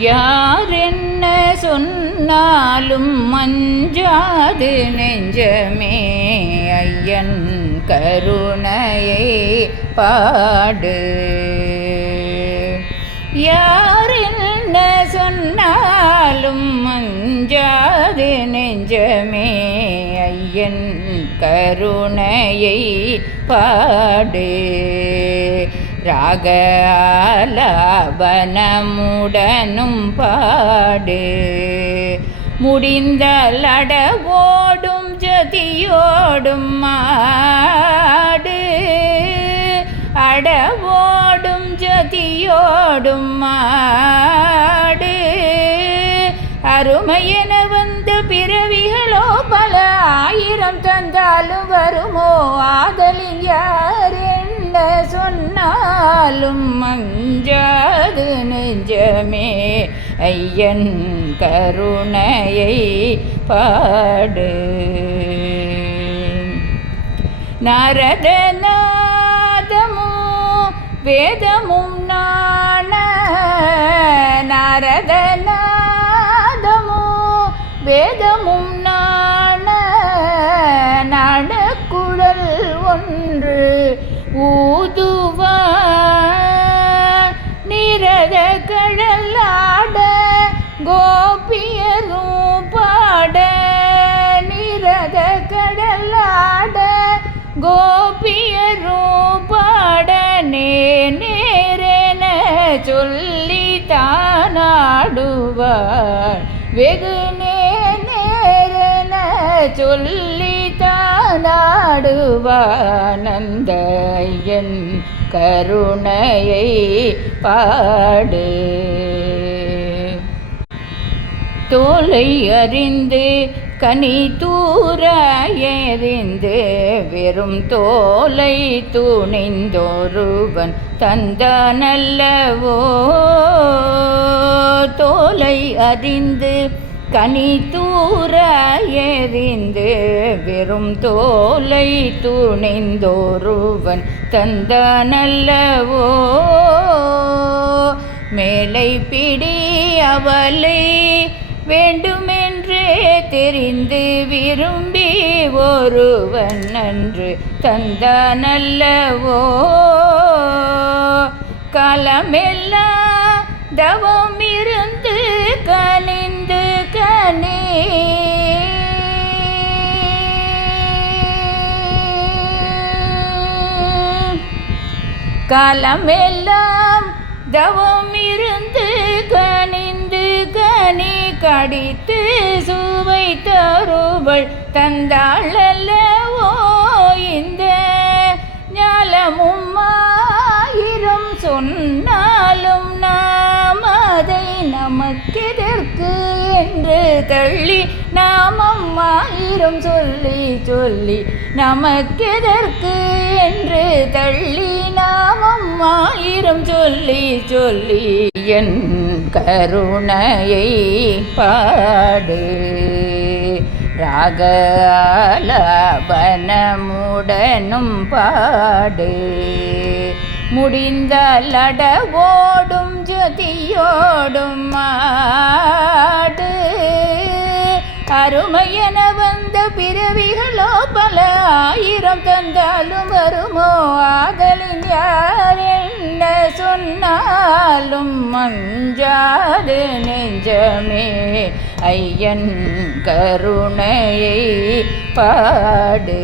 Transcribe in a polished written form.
யார் என்ன சொன்னாலும் மஞ்சாது நெஞ்சமே ஐயன் கருணையை பாடு. யார் என்ன சொன்னாலும் மஞ்சாது நெஞ்சமே ஐயன் கருணையை பாடு. ராகலாபனமுடனும் பாடு. முடிந்தால் அடவோடும் ஜதியோடும் மாடு. அடவோடும் ஜதியோடும் மாடு. அருமையென வந்த பிறவிகளோ பல ஆயிரம் தந்தாலும் வருமோ ஆதலின் யார் என்ன சொன்னாலும் மஞ்சாது நெஞ்சமே ஐயன் கருணையை பாடு. நாரதநாதமும் வேதமும் நாண. நாரதநாதமும் வேதமும் நாண. நடக்குழல் ஒன்று ஊதுவார். நிரத கடலாட கோபியரும் பாட. நிரத கடலாட கோபியரும் பாட. நேரென சொல்லி தானாடுவார். வெகு நேரென சொல்லி தானாடுவார். நந்தையன் கருணையை பாடு. தோலை அறிந்து கனி தூர எறிந்து வெறும் தோலை துணிந்தொருவன் தந்தானல்லவோ. தோலை அறிந்து கனி தூர எறிந்து வெறும் தோலை துணிந்தொருவன் தந்தானல்லவோ. மேலை பிடி அவளை வேண்டுமென்றே தெரிந்து விரும்பி ஒருவன் நன்று தந்தானல்லவோ. காலமெல்லாம் தவம் இருந்து கனிந்து கனி. காலமெல்லாம் தவம் இருந்து கனிந்து கனி கடித்து சுவை தருவள் தந்தாள் அல்லவோ. இந்த ஞாலமும் ஆயிரம் சொன்னாலும் நாம் அதை நமக்கெதற்கு என்று தள்ளி நாமம் ஆயிரம் சொல்லி சொல்லி நமக்கெதற்கு என்று தள்ளி நாமம் ஆயிரம் சொல்லி சொல்லி என் கருணையை பாடு. ராகலாபனமுடனும் பாடு. முடிந்தால் அடவோடும் ஜதியோடும் மாடு. அருமையென வந்த பிறவிகளோ பல ஆயிரம் தந்தாலும் வருமோ ஆதலின் யார் என்ன சொன்னாலும் மஞ்சாது நெஞ்சமே ஐயன் கருணையை பாடு.